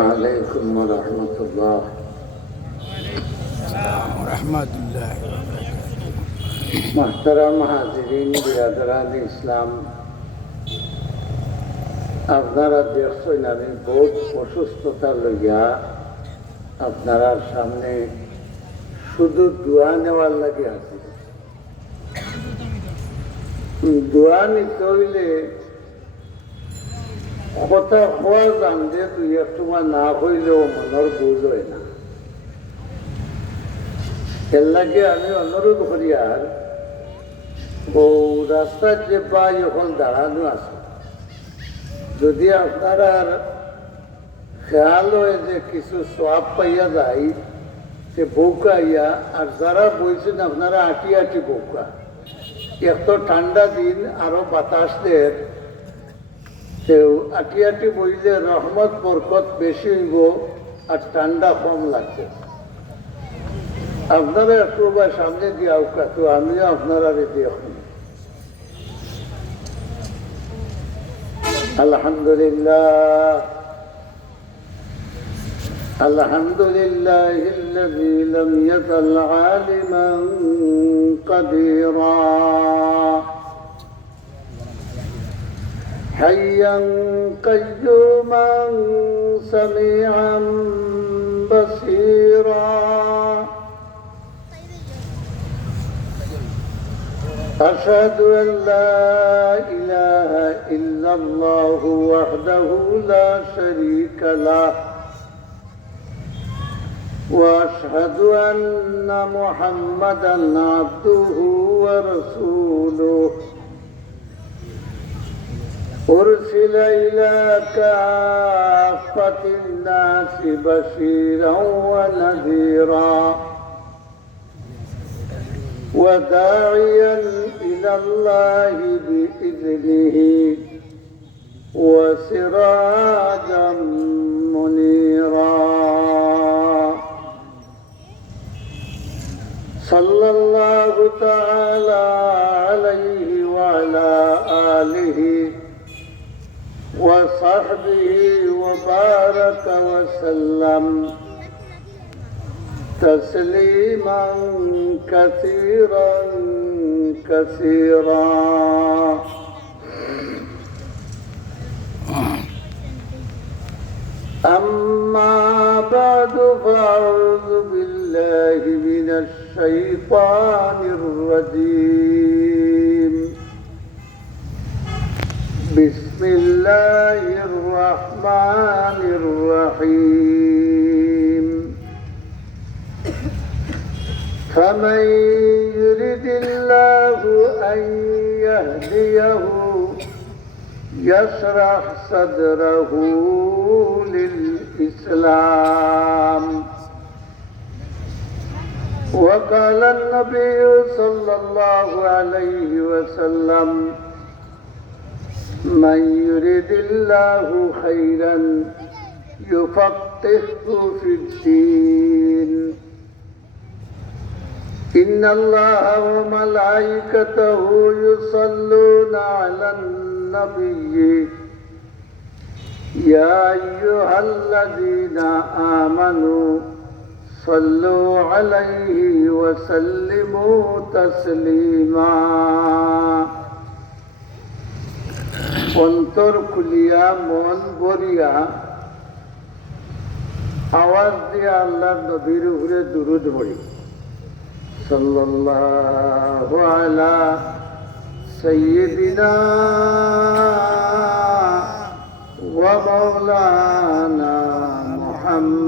عليكم ورحمة الله ورحمة الله محترم হাজিরিন বিরাদরান ইসলাম, আপনারা দেখছেন আমি বহুত অসুস্থতা লইয়া আপনারা সামনে শুধু দোয়া নেওয়ার লাগে আছি। দোয়া নিতে হইলে কথা হওয়া যান যে দুই এক সময় না হইলেও মনের বুঝ হয় না। এর লাগে আমি অনুরোধ করি, আর ও রাস্তার যে পাই এখন দাঁড়ানো আছে, যদি আপনারা খেয়াল হয় যে কিছু সওয়াব পাইয়া যায় সে বৌকাইয়া, আর যারা বইছেন আপনারা আটি আটি বৌকা। এত ঠান্ডা দিন আরো বাতাস দেয়, কেউ আটি আটি বইলে রহমত বরকত বেশি হইব আর ঠান্ডা কম লাগবে। আপনারা একটু বা সামনে দিয়ে তো আমিও আপনারা রেডি এখন। আলহামদুলিল্লাহ আলহামদুলিল্লাহিল্লাযী লাম ইয়াযাল আলিমান কাদীরা حيا قيوما سميعا بصيرا أشهد أن لا إله إلا الله وحده لا شريك له وأشهد أن محمدا عبده ورسوله أرسل إلى كافة الناس بشيرا ونذيرا وداعيا إلى الله بإذنه وسراجا منيرا صلى الله تعالى عليه وعلى آله وصحبه وبارك وسلم تسليما كثيرا كثيرا. أما بعد فأعوذ بالله من الشيطان الرجيم. بسم الله الرحمن الرحيم. فمن يرد الله أن يهديه يشرح صدره للإسلام. وقال النبي صلى الله عليه وسلم: من يرد الله خيرا يفقهه في الدين. إن الله وملائكته يصلون على النبي يا أيها الذين آمنوا صلوا عليه وسلموا تسليما. অন্তর খুলিয়া মন ভরিয়া আওয়াজ দিয়া আল্লাহর নবীর উপরে দুরূদ পড়ি। সাল্লাল্লাহু আলা সাইয়্যিদিনা ওয়া মাওলানা মুহাম্মদ